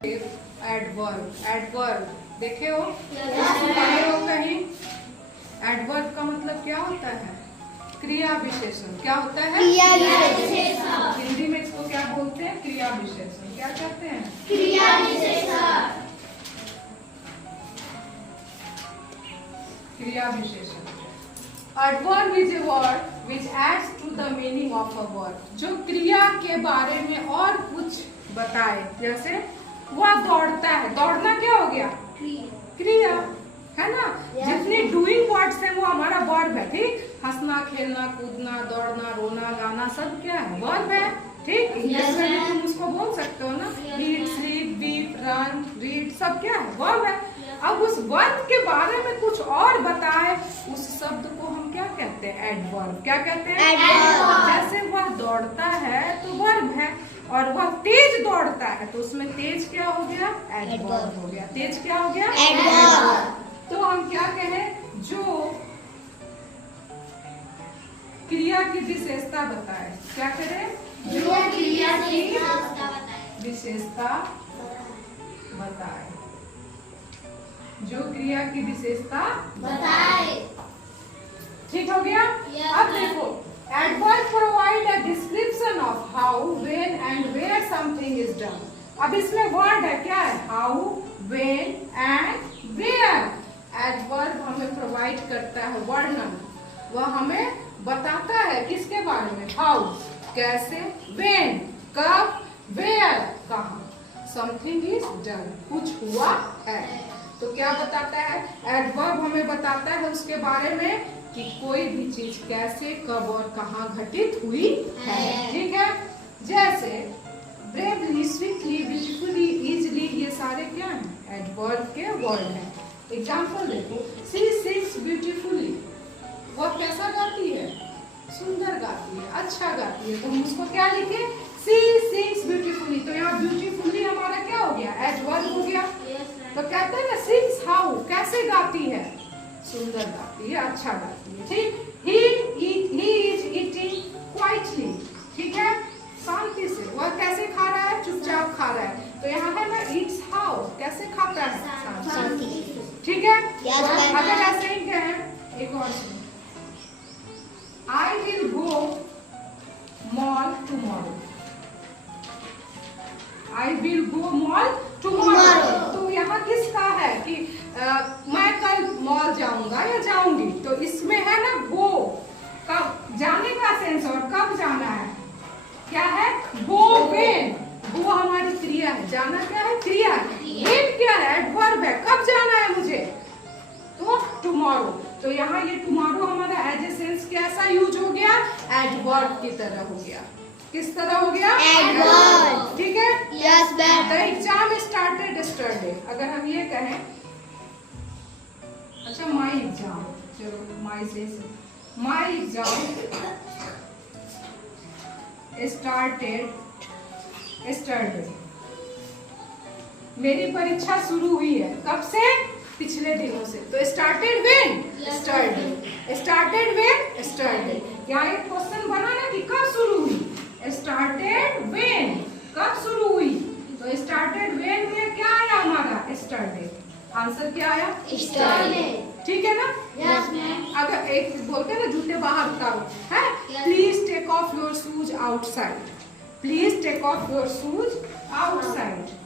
Adverb. Adverb देखे हो, पढ़े हो कहीं? एडवर्ब का मतलब क्या होता है? क्रिया विशेषण। क्या होता है? क्रिया विशेषण। हिंदी में इसको क्या बोलते हैं? क्रिया विशेषण। क्या कहते हैं? क्रिया विशेषण। क्रिया विशेषण। Adverb is a word which adds to the meaning of a word. जो क्रिया के बारे में और कुछ बताए। जैसे वह दौड़ता है, दौड़ना क्या हो गया? क्रिया है ना। जितने डूइंग वर्ड्स हैं वो हमारा वर्ब है। ठीक, हंसना, खेलना, कूदना, दौड़ना, रोना, गाना सब क्या है? वर्ब है। ठीक, इंग्लिश में भी तुम उसको बोल सकते हो ना। ईट, स्लीप, बीट, रन, रीड सब क्या है? वर्ब है। अब उस वर्ब के बारे में कुछ और बताए, उस शब्द को हम क्या कहते हैं? एडवर्ब। क्या कहते हैं? एडवर्ब। जैसे वह दौड़ता है तो वर्ब है, और वह तेज दौड़ता है तो उसमें तेज क्या हो गया? एडवर्ब हो गया। तेज क्या हो गया? एडवर्ब। तो हम क्या कहें? जो क्रिया की विशेषता बताए। क्या करें? जो क्रिया की विशेषता बताए। जो क्रिया की विशेषता बताए। ठीक हो गया। अब देखो, adverb provide a description of how, when and where something is done. अब इसमें वर्ड है, क्या है? How, when and where. Adverb हमें प्रोवाइड करता है वर्णन। वह हमें बताता है किसके बारे में? हाउ कैसे, व्हेन कब, वेयर कहाँ। समथिंग इज डन कुछ हुआ है। तो क्या बताता है? एडवर्ब हमें बताता है उसके बारे में कि कोई भी चीज कैसे, कब और कहाँ घटित हुई है। ठीक है। जैसे ब्रेवली, स्वीटली, ब्यूटीफुली, इजली, ये सारे क्या हैं? एडवर्ब के वर्ड हैं। एग्जाम्पल देखो, शी सिंग्स ब्यूटीफुली। वह कैसा गाती है? सुंदर गाती है, अच्छा गाती है। तो हम उसको क्या लिखे? She sings beautifully. तो यहाँ ब्यूटीफुली हमारा क्या हो गया? एडवर्ब हो गया। तो कहते हैं ना, सिंग्स हाउ, कैसे गाती है? सुंदर गाती है, अच्छा गाती है। ठीक, he is eating quietly। ठीक है, शांति से। वह कैसे खा रहा है? चुपचाप खा रहा है। तो यहाँ है ना, eats how, कैसे खाता है? शांति। ठीक है। अगर ऐसे ही कहें, एक और सुनो, I will go mall tomorrow। I will go mall tomorrow। तो यहाँ किसका है कि मैं कल मॉल जाऊंगा या जाऊंगी। तो इसमें है ना गो, कब जाने का सेंस, और कब जाना है? क्या है? गो, व्हेन। गो हमारी क्रिया है, जाना क्या है? क्रिया है। व्हेन क्या है? एडवर्ब है, कब जाना है मुझे? तो टुमारो। तो यहाँ ये टुमारो हमारा एज ए सेंस कैसा यूज हो गया? एडवर्ब की तरह हो गया। किस तरह हो गया? एडवर्ब। ठीक है। Yes ma'am. The exam started yesterday. अगर हम ये कहें, अच्छा माई एग्जाम, चलो माई से माई एग्जाम स्टार्टेड यस्टरडे। मेरी परीक्षा शुरू हुई है, कब से? पिछले दिनों से। तो started when? Yesterday. Started when? Yesterday. यहाँ एक क्वेश्चन बना ना कि कब शुरू हुई? स्टार्टेड व्हेन, कब शुरू हुई? तो स्टार्टेड व्हेन में क्या आया हमारा? यस्टरडे। आंसर क्या आया? यस्टरडे। ठीक है ना? Yes ma'am. अगर एक बोलते हैं ना, जूते बाहर उतारो, है? Please take off your shoes outside. Please take off your shoes outside.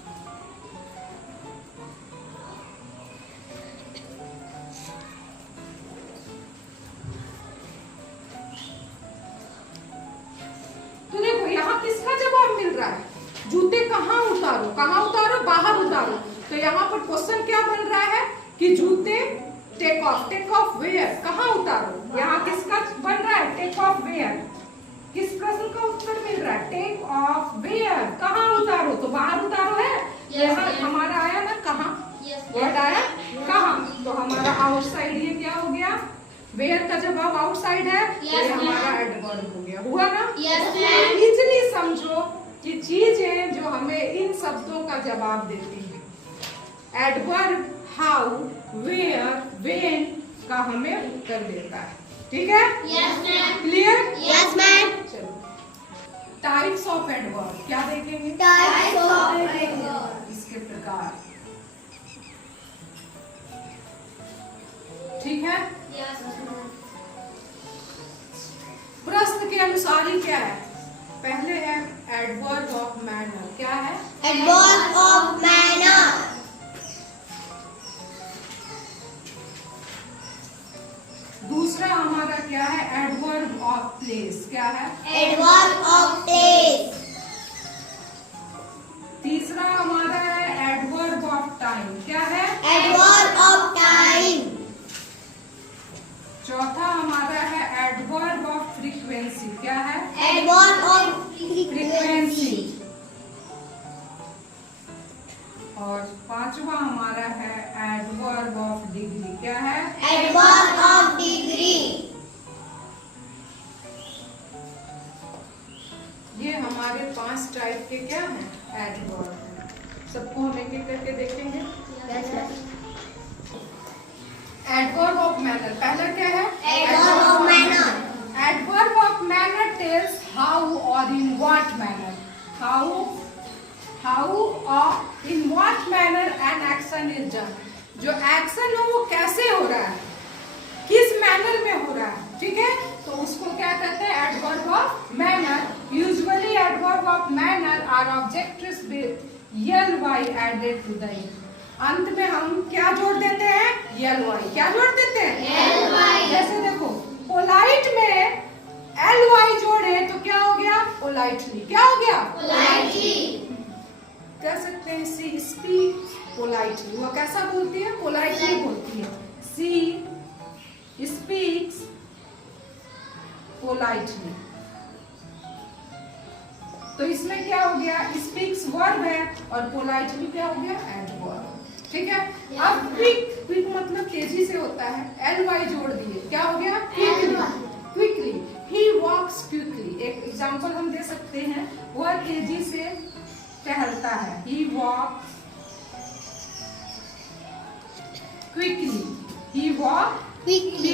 तो देखो यहाँ किसका जवाब मिल रहा है? जूते कहाँ उतारो? कहाँ उतारो? बाहर उतारो। तो यहाँ पर क्वेश्चन क्या बन रहा है कि जूते take off. Take off where, कहाँ उतारो? यहाँ किसका बन रहा है? Take off where. किस प्रश्न का उत्तर मिल रहा है? टेक ऑफ वेयर, कहाँ उतारो? तो बाहर उतारो है। यहाँ हमारा आया ना कहाँ, वर्ड आया कहाँ। तो हमारा आउटसाइड ये क्या हो गया? वेयर का जवाब आउटसाइड है। ये हमारा एडवर्ब हो गया। हुआ ना? इजली समझो कि चीजें जो हमें इन शब्दों का जवाब देती है, एडवर्ब हाउ, वेयर, व्हेन का हमें उत्तर देता है। ठीक है? क्लियर? Yes ma'am. चलो, टाइप्स ऑफ एडवर्ब क्या देखेंगे? Types of adverb. इसके अनुसार। ठीक है, प्रश्न के अनुसार ही क्या है? पहले है एडवर्ब ऑफ मैनर। क्या है? Adverb of manner. दूसरा हमारा क्या है? Adverb of place. क्या है? Adverb of place. तीसरा हमारा है एडवर्ब ऑफ टाइम। क्या है? Adverb of time. चौथा हमारा है एडवर्ब ऑफ फ्रीक्वेंसी। क्या है? Adverb of frequency. और पांचवा हमारा है एडवर्ब ऑफ डिग्री। क्या है? Adverb of degree. ये हमारे 5 टाइप के क्या हैं? एडवर्ब हैं। सबको हम एक एक करके देखेंगे। Adverb of manner. पहला क्या है? Adverb of manner. Adverb of manner tales how और इन व्हाट मैनर। हाउ और in what manner N action is done. जो एक्शन है वो कैसे हो रहा है, किस मैनर में हो रहा है। ठीक है, तो उसको क्या कहते हैं? Adverb of manner. Usually adverb of manner are objects with l y added to the end. अंत में हम क्या जोड़ देते हैं? L y. क्या जोड़ देते हैं? ly. जैसे देखो, पोलाइट में एल वाई जोड़े तो क्या हो गया? पोलाइटली। क्या हो गया? Politely. कह सकते हैं सी स्पीक पोलाइटली। वो कैसा बोलती है? पोलाइटली बोलती है। She speaks politely. तो इसमें क्या हो गया? स्पीक्स वर्ब है और पोलाइटली क्या हो गया? एडवर्ब। ठीक है, अब क्विक। क्विक मतलब तेजी से होता है। एल वाई जोड़ दिए, क्या हो गया? क्विकली। ही वॉक्स क्विकली। एक एग्जांपल हम दे सकते हैं, वह तेजी से टहलता है। ही वॉक्स क्विकली। ही वॉक Quickly.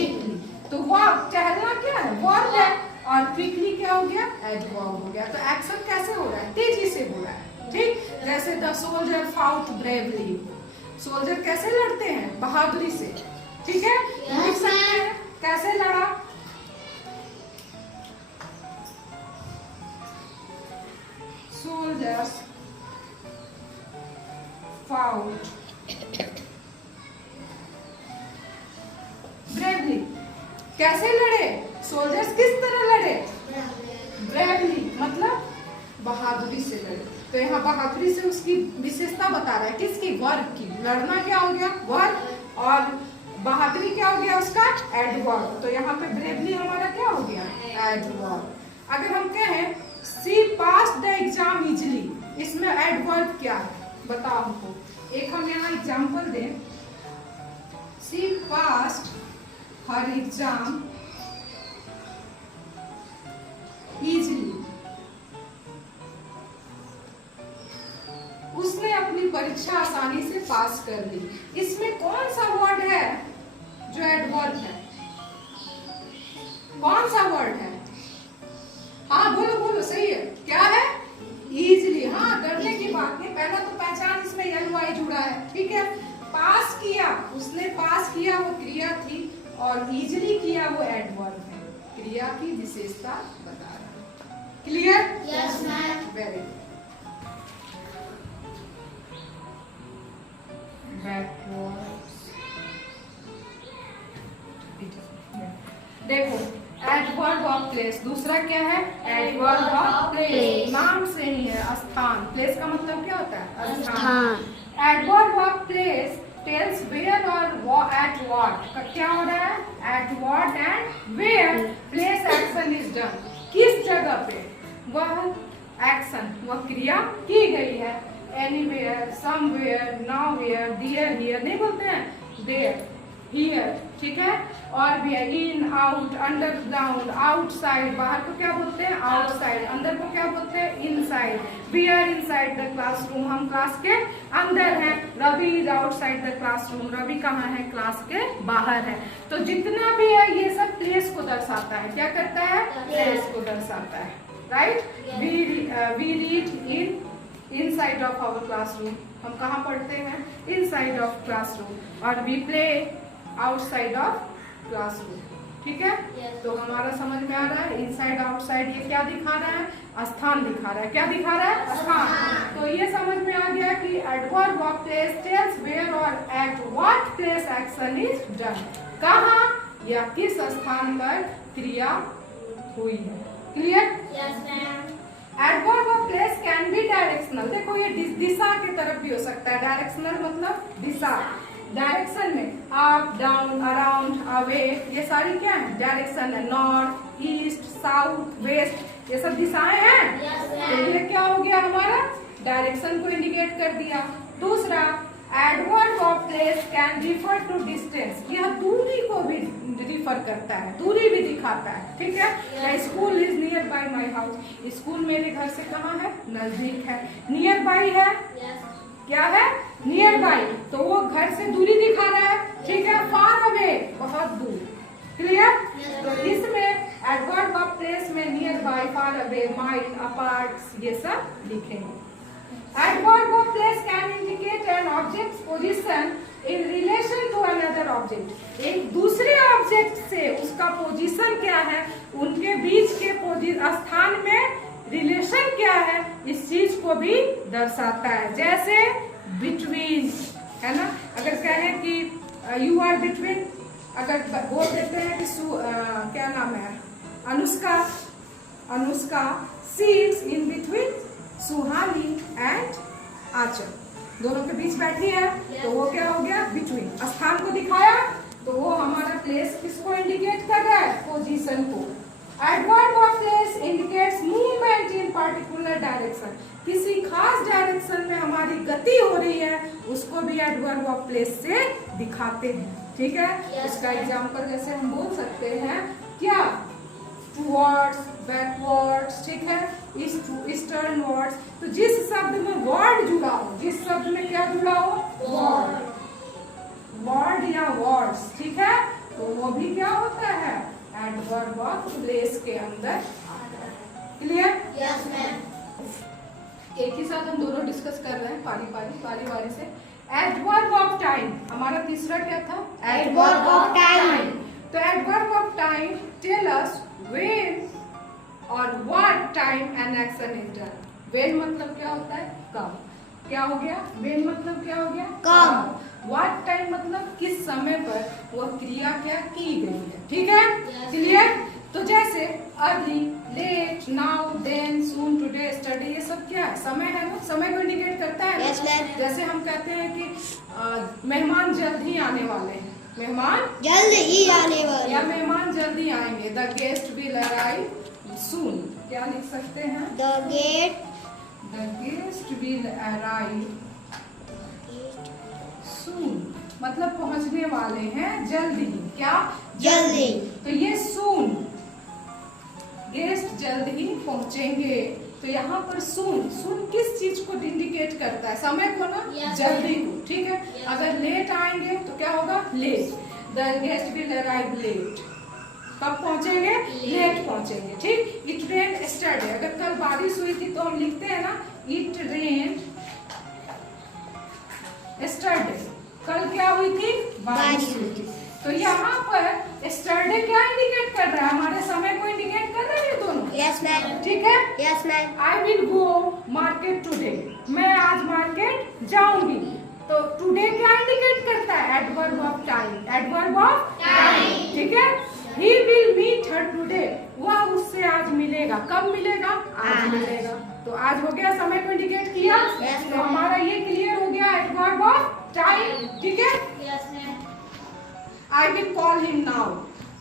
तो वॉक टहलना क्या है? वर्ब है। और क्विकली क्या हो गया? एडवर्ब हो गया। तो एक्शन कैसे हो रहा है? तेजी से हो रहा है। ठीक, जैसे the soldier fought bravely. Soldier कैसे लड़ते हैं? बहादुरी से। ठीक है, लिख सकते हैं कैसे लड़ा? Soldiers fought bravely. कैसे लड़े? सोल्जर्स किस तरह लड़े? ब्रेवली मतलब बहादुरी से लड़े। तो यहाँ बहादुरी से उसकी विशेषता बता रहा है। किसकी? वर्ब की। लड़ना क्या हो गया? वर्ब। और बहादुरी क्या हो गया उसका? एडवर्ब। तो यहाँ पे ब्रेवली हमारा क्या हो गया? एडवर्ब। अगर हम कहें सी पास द एग्जाम इजिली, इसमें एडवर्ब क्या है? बताओ हमको। एक हम यहाँ एग्जाम्पल दें। सी पास्ड हर एग्जाम इजिली। उसने अपनी परीक्षा आसानी से पास कर ली। इसमें कौन सा वर्ड है जो एडवर्ब है? कौन सा वर्ड है? हाँ बोलो बोलो, सही है। क्या है? इजिली। हाँ, डरने की बात नहीं। पहला तो पहचान, इसमें यल वाई जुड़ा है। ठीक है, पास किया, उसने पास किया, वो क्रिया थी। और इजिली किया, वो एडवर्ब है। क्रिया की विशेषता बता रहा है। Clear? Yes, ma'am. Very good. देखो, एडवर्ब ऑफ प्लेस। दूसरा क्या है? Adverb of place. नाम से ही है, स्थान। प्लेस का मतलब क्या होता है? स्थान। Adverb of place tells where और एट व्हाट। क्या हो रहा है? At what and where place action is done. किस जगह पे वह एक्शन, वह क्रिया की गई है। Anywhere, somewhere, nowhere, there, here नहीं बोलते हैं? There, here. ठीक है, और भी है in, out, under, ground, outside. बाहर को क्या बोलते हैं? आउटसाइड। अंदर को क्या बोलते हैं? Inside. We are inside the classroom, हम क्लास के अंदर हैं। Ravi is outside the classroom, Ravi कहाँ है? क्लास के बाहर है। तो जितना भी है ये सब प्लेस को दर्शाता है। क्या करता है? प्लेस को दर्शाता है। Right, we read in inside of our classroom. हम कहाँ पढ़ते हैं? इनसाइड ऑफ क्लासरूम, और we play outside of classroom. ठीक है? तो हमारा समझ में आ रहा है इनसाइड आउटसाइड ये क्या दिखा रहा है? स्थान दिखा रहा है। क्या दिखा रहा है? स्थान। तो ये समझ में आ गया कि adverb of place tells where और at what place action is done. कहाँ या किस स्थान पर क्रिया हुई है। Clear? Yes, ma'am. Adverb of place can be directional. देखो ये दिशा की तरफ भी हो सकता है। डायरेक्शनल मतलब दिशा, डायरेक्शन में अप डाउन अराउंड अवे ये सारी क्या है? डायरेक्शन है। नॉर्थ ईस्ट साउथ वेस्ट ये सब दिशाएं हैं। Yes, तो ma'am. ये क्या हो गया हमारा? डायरेक्शन को इंडिकेट कर दिया। दूसरा adverb of place can refer to distance, यह दूरी को भी रिफर करता है, दूरी भी दिखाता है। ठीक है? The school is near by my house, school मेरे घर से कहाँ है? नजदीक है। नियर बाय है, Yes. क्या है? नियर बाय, तो वो घर से दूरी दिखा रहा है। ठीक है? फार अवे बहुत दूर। क्लियर? Yes, तो इसमें एडवर्ब ऑफ प्लेस में near by far away mile apart ये सब लिखेंगे। Adverb of place can indicate an object's position in relation to another object. एक दूसरे ऑब्जेक्ट से उसका पोजीशन क्या है, उनके बीच के स्थान में रिलेशन क्या है, इस चीज को भी दर्शाता है। जैसे बिटवीन है ना, अगर कहें कि यू आर बिटवीन, अगर बोल देते हैं कि क्या नाम है, Anushka sits in between Suhani and Aanchal, दोनों के बीच बैठी है। तो वो क्या हो गया? बिटवीन। स्थान को दिखाया, तो वो हमारा प्लेस किसको इंडिकेट कर रहा है? पोजीशन को। Adverb of place indicates movement in particular direction, किसी खास डायरेक्शन में हमारी गति हो रही है, उसको भी एडवर्ब ऑफ प्लेस से दिखाते हैं। ठीक है? इसका एग्जाम्पल जैसे हम बोल सकते हैं क्या? टूवर्ड्स, बैकवर्ड्स, ठीक है, ईस्टर्न वर्ड्स। तो जिस शब्द में वर्ड जुड़ा हो, जिस शब्द में क्या जुड़ा हो? वर्ड या वर्ड्स। ठीक है? तो वो भी क्या होता है? एडवर्ब ऑफ प्लेस के अंदर आता है। क्लियर? Yes, ma'am. एक ही साथ हम दोनों डिस्कस कर रहे हैं पारी पारी से। एडवर्ब ऑफ टाइम हमारा तीसरा क्या था? Adverb of time. तो adverb of time tell us when और what time an action is done. When मतलब क्या होता है? कब। क्या हो गया? व्हेन मतलब क्या हो गया? कब। व्हाट टाइम मतलब किस समय पर वह क्रिया क्या की गई है। ठीक है? Yes. क्लियर? तो जैसे अर्ली, लेट, नाउ, देन, सून, टुडे, स्टडी ये सब क्या है? समय है ना, समय को इंडिकेट करता है ना? Yes, ma'am. जैसे हम कहते हैं कि मेहमान जल्द ही आने वाले हैं, मेहमान जल्द ही आने वाले। या मेहमान जल्दी आएंगे। The guest will arrive soon, क्या लिख सकते हैं? The gate. The guest will arrive soon मतलब पहुंचने वाले हैं जल्दी। क्या? जल्दी। तो ये सून, गेस्ट जल्द ही पहुंचेंगे। तो यहाँ पर सून, सून किस चीज को इंडिकेट करता है? समय को ना? Yes. जल्दी को। ठीक है? Yes. अगर लेट आएंगे तो क्या होगा? Late. The guest will arrive late, कब पहुंचेंगे? लेट पहुंचेंगे। ठीक? इट रेन यस्टरडे, अगर कल बारिश हुई थी तो हम लिखते हैं ना इट रेन यस्टरडे, कल क्या हुई थी? बारिश हुई थी। तो यहाँ पर यस्टरडे क्या इंडिकेट कर रहा है? हमारे समय को इंडिकेट कर रहे हैं दोनों। Yes, ma'am. ठीक है? Yes, ma'am. I will go market today, मैं आज मार्केट जाऊंगी। तो टुडे क्या इंडिकेट करता है? Adverb of time. Adverb of time. ठीक है? He will meet her today, वह उससे आज मिलेगा। कब मिलेगा? आज मिलेगा। तो आज हो गया, समय को इंडिकेट किया। Yes, तो ma'am. हमारा ये क्लियर हो गया एडवर्ब ऑफ टाइम। ठीक है? Yes, ma'am. I will call him now,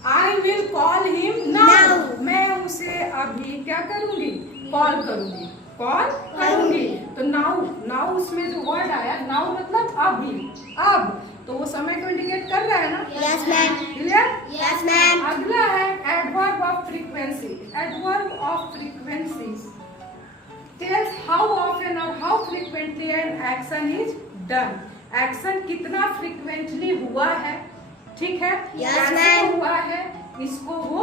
I will call him now, Now. मैं उसे अभी क्या करूंगी? कॉल करूंगी, कॉल करूंगी। तो नाउ, नाउ उसमें जो वर्ड आया नाउ मतलब अभी, अब, तो वो समय को इंडिकेट कर रहा है ना? Yes, ma'am. Clear? Yes, ma'am. अगला है adverb of frequency. Adverb of frequency tells how often और how frequently an action is done. Action कितना फ्रीक्वेंटली हुआ है, ठीक है? Yes, कैसे ma'am. हुआ है, इसको वो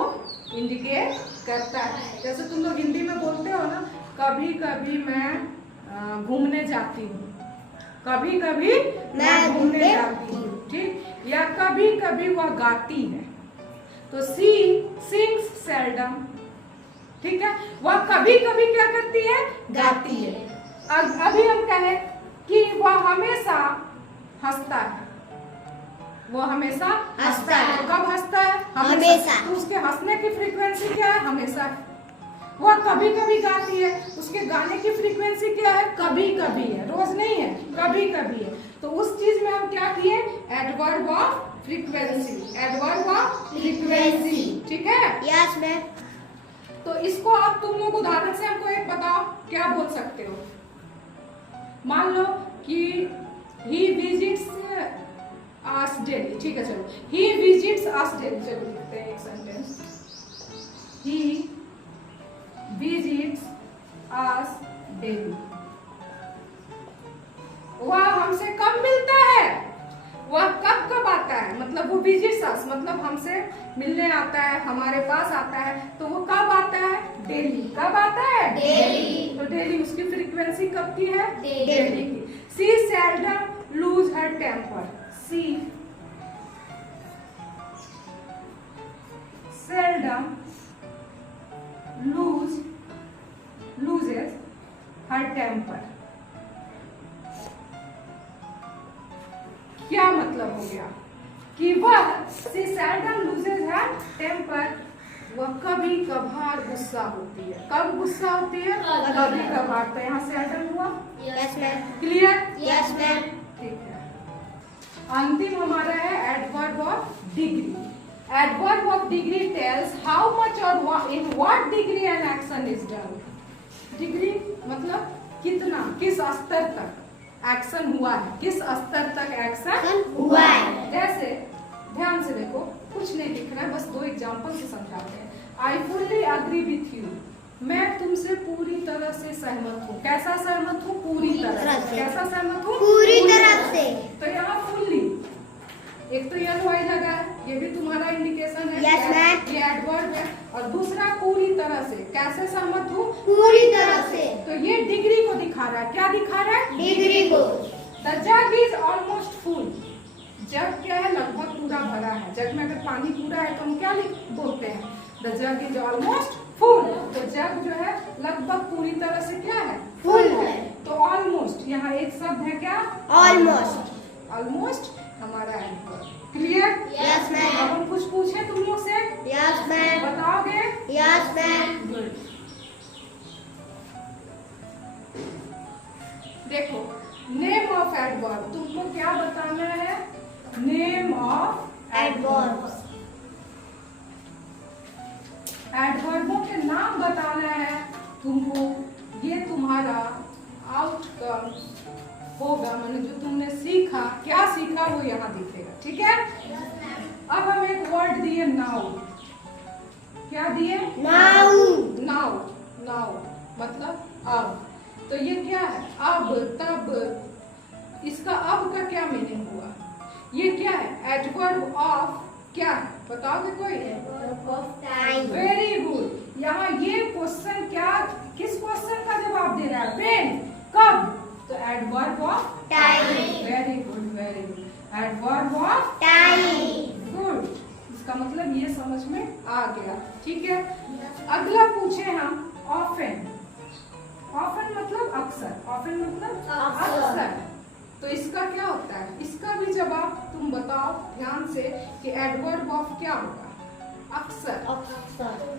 इंडिकेट करता है। जैसे तुम लोग हिंदी में बोलते हो ना, कभी कभी मैं घूमने जाती हूँ, कभी कभी मैं घूमने जाती हूँ, ठीक। या कभी कभी वह गाती है, तो सी सिंग्स सेल्डम, ठीक है। वह कभी कभी क्या करती है, गाती है। अभी हम कहें कि वह हमेशा हंसता है, वो हमेशा हंसता है। कब हंसता है, हमेशा। तो उसके हंसने की फ्रीक्वेंसी क्या है, हमेशा। वह कभी कभी गाती है, उसके गाने की फ्रीक्वेंसी क्या है, कभी कभी है, रोज नहीं है, कभी कभी है। तो उस चीज में हम क्या किए, adverb of frequency, adverb of frequency, ठीक है। Yes ma'am. तो इसको अब तुम लोग उदाहरण से हमको एक बताओ, क्या बोल सकते हो। मान लो कि ही विजिट्स अस डेली, ठीक है, चलो ही विजिट्स अस डेली, चलो लिखते हैं एक सेंटेंस, ही विजिट्स अस डेली। वह हमसे कब मिलता है, वह कब कब आता है, मतलब वो विजिट्स अस मतलब हमसे मिलने आता है, हमारे पास आता है, तो वो कब आता है, डेली। कब आता है, डेली। तो डेली उसकी फ्रीक्वेंसी कब की है, डेली की। सी सेल्डम लूज हर टेम्पर, सी seldom loses her temper। क्या मतलब हो गया कि वह she seldom loses her temper, वह कभी कभार गुस्सा होती है। कब गुस्सा होती है, कभी कभार। तो यहाँ seldom हुआ, yes ma'am. Clear, yes ma'am. ठीक है। अंतिम हमारा है adverb of degree. Adverb of degree tells how much or in what degree an action is done। Degree मतलब कितना, किस स्तर तक एक्शन हुआ है, किस स्तर तक एक्शन हुआ है। जैसे ध्यान से देखो, कुछ नहीं दिख रहा है, बस 2 एग्जांपल से समझाते हैं। I fully agree with you, मैं तुमसे पूरी तरह से सहमत हूँ। कैसा सहमत हूँ, पूरी तरह से। कैसा सहमत हूँ, पूरी तरह से। तो यहाँ फुल्ली, एक तो यलो आई लगा है, ये भी तुम्हारा इंडिकेशन है, yes, ये एडवर्ब है। और दूसरा पूरी तरह से, कैसे सहमत हूँ, पूरी तरह से। तो ये डिग्री को दिखा रहा है। क्या दिखा रहा है, डिग्री को। The jug is almost full, jug क्या है, लगभग पूरा भरा है। जग में अगर पानी पूरा है तो हम क्या बोलते हैं, the jug is almost full. तो जग जो है लगभग पूरी तरह से क्या है, फुल है। तो ऑलमोस्ट, यहाँ एक शब्द है क्या, ऑलमोस्ट। ऑलमोस्ट हमारा एडवर्ब। Clear, yes ma'am. अब हम कुछ पूछे तुम लोग से, यस मैम। बताओगे, यस मैम। गुड। देखो नेम ऑफ एडवर्ब, तुमको क्या बताना है, नेम ऑफ एडवर्ब। एडवर्बों के नाम बताना है तुमको। ये तुम्हारा आउटकम होगा, मैंने जो तुमने सीखा, क्या सीखा वो यहाँ दिखेगा, ठीक है। अब हम एक वर्ड दिए नाउ, क्या दिए, नाउ। नाउ, नाउ मतलब अब। तो ये क्या है, अब, तब, इसका अब का क्या मीनिंग हुआ, ये क्या है, एडवर्ब ऑफ क्या है, बताओगे कोई, टाइम। Very good. यहाँ ये क्वेश्चन क्या, किस क्वेश्चन का जवाब दे रहा है, व्हेन, कब, तो adverb of time. Very good, very good, adverb of time. Good. इसका मतलब ये समझ में आ गया, ठीक है। अगला पूछे हम ऑफन। ऑफन मतलब अक्सर, ऑफन मतलब अक्सर। तो इसका क्या होता है, इसका भी जवाब तुम बताओ ध्यान से कि एडवर्ब ऑफ क्या होगा, अक्सर।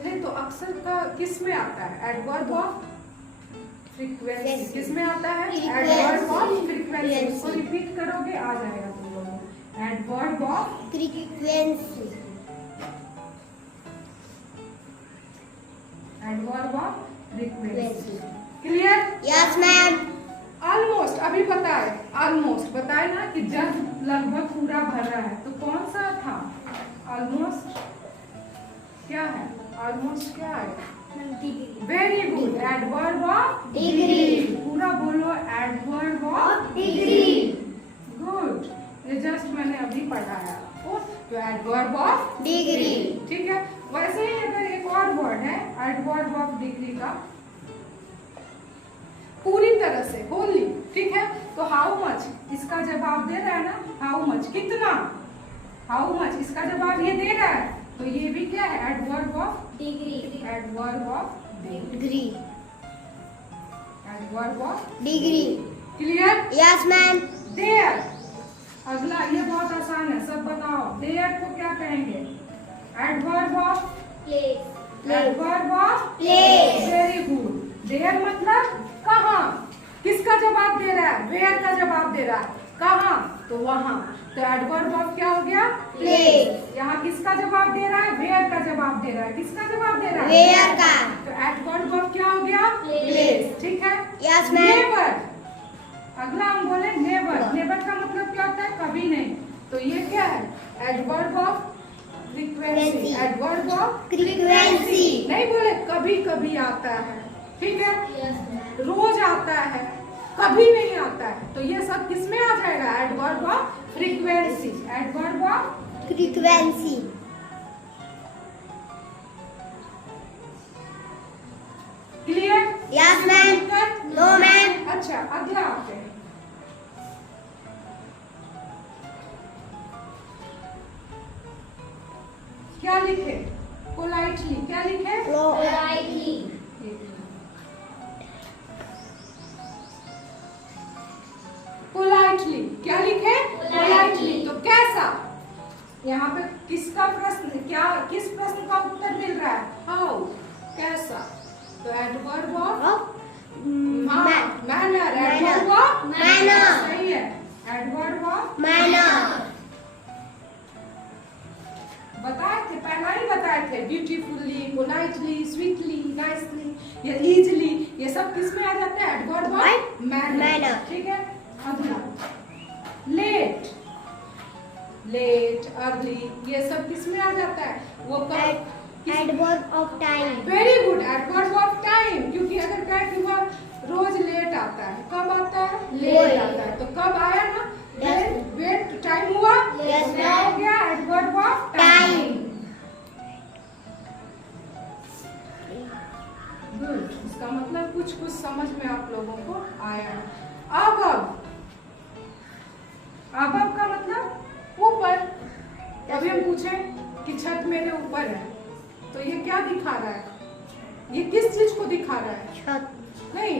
नहीं तो अक्सर का किस में आता है, एडवर्ब ऑफ फ्रीक्वेंसी। किस में आता है, एडवर्ब ऑफ फ्रीक्वेंसी। इसको रिपीट करोगे आ जाएगा तुम लोगों को, adverb of frequency. Adverb of frequency. Clear, yes ma'am. Almost अभी बताए, ऑलमोस्ट बताए ना कि जब लगभग पूरा भरा है, तो कौन सा था, ऑलमोस्ट क्या है, ऑलमोस्ट क्या है, very good, adverb of degree. पूरा बोलो, एडवर्ब ऑफ डिग्री। गुड, ये जस्ट मैंने अभी पढ़ाया आपको, तो एडवर्ब ऑफ डिग्री। ठीक है। वैसे ही अगर एक और वर्ड है एडवर्ब ऑफ डिग्री का, पूरी तरह से होली, ठीक है। तो हाउ मच इसका जवाब दे रहा है ना, हाउ मच कितना, हाउ मच इसका जवाब ये दे रहा है, तो ये भी क्या है, adverb of degree adverb of degree adverb of degree clear. Yes ma'am there, अगला ये बहुत आसान है, सब बताओ। देयर को क्या कहेंगे, adverb of place adverb of place very good. There मतलब कहाँ, किसका जवाब दे रहा है, वेयर का जवाब दे रहा है, कहाँ, तो वहाँ। तो एडवर्ब ऑफ क्या हो गया, प्लेस। यहाँ किसका जवाब दे रहा है, वेयर का जवाब दे रहा है, किसका जवाब दे रहा है, वेयर का। तो एडवर्ब ऑफ क्या हो गया, प्लेस। ठीक है। यस मैम नेवर, अगला हम बोले नेवर, नेवर का मतलब क्या होता है, कभी नहीं, तो ये क्या है, adverb of frequency adverb of frequency नहीं बोले कभी कभी आता है, ठीक है, रोज आता है, कभी नहीं आता है, तो ये सब किस में आ जाएगा, adverb of frequency adverb of frequency clear. Yes ma'am no ma'am अच्छा अगला आते हैं, क्या लिखे, पोलाइटली, क्या लिखे, पोलाइटली पोलाइटली, क्या लिखे, Politely। तो कैसा, यहाँ पे किसका प्रश्न, क्या किस प्रश्न का उत्तर मिल रहा है, हाउ, कैसा, तो adverb of manner adverb of Manner। सही है, एडवर्ब ऑफ मैनर बताए थे, पहला ही बताए थे, ब्यूटीफुली, पोलाइटली, स्वीटली, नाइसली, ये इजली, ये सब किस में आ जाता है, एडवर्ब ऑफ मैनर, Manner। ठीक है। अगला लेट, लेट, अर्ली, ये सब किस में आ जाता है, वो कब, adverb of time very good, adverb of time, क्योंकि अगर कहे कि वह रोज लेट आता है, कब आता है, लेट आता है, तो कब आया ना, वेट टाइम हुआ, Yes, तो क्या हो गया, एडवर्ब ऑफ टाइम गुड। इसका मतलब कुछ कुछ समझ में आप लोगों को आया है। अब का मतलब ऊपर, अभी हम पूछे कि छत मेरे ऊपर है, तो ये क्या दिखा रहा है, ये किस चीज को दिखा रहा है, छत नहीं,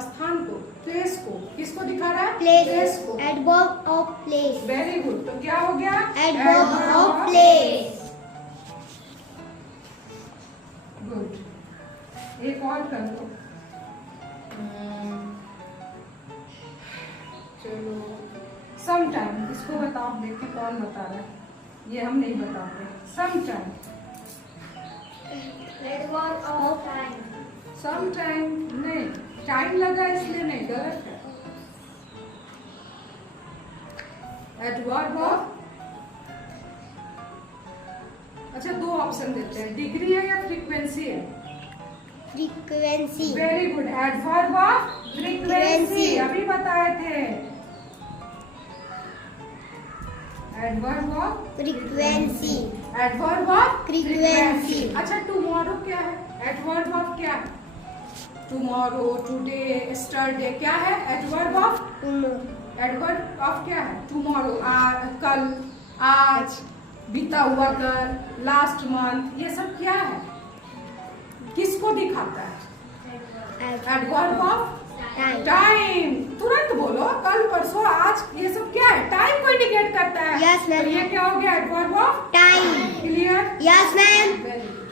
स्थान को, प्लेस को, किसको दिखा रहा है, प्लेस को। Adverb of place very good, तो क्या हो गया, एडवर्ब ऑफ प्लेस गुड। एक और कर लो, चलो समटाइम, इसको बताओ, देखिए कौन बता रहा है, ये हम नहीं बताते, sometime, adverb of time sometime नहीं, टाइम लगा इसलिए नहीं, गलत है, एडवर्ब ऑफ, अच्छा दो ऑप्शन देते हैं, डिग्री है या फ्रीक्वेंसी है, frequency very good, adverb of frequency, अभी बताए थे, adverb of frequency adverb of frequency अच्छा टुमारो क्या है, एडवर्ब ऑफ क्या है, टुमारो, टुडे, यस्टरडे, क्या है, एडवर्ब ऑफ, एडवर्ब ऑफ क्या है, टुमारो, कल, आज, बीता हुआ कल, लास्ट मंथ, ये सब क्या है, किसको दिखाता है, एडवर्ब ऑफ टाइम टाइम, तुरंत बोलो, कल परसों आज, ये सब क्या है, टाइम को इंडिकेट करता है। Yes, ma'am। तो ये क्या हो गया, adverb of time clear, yes ma'am very good.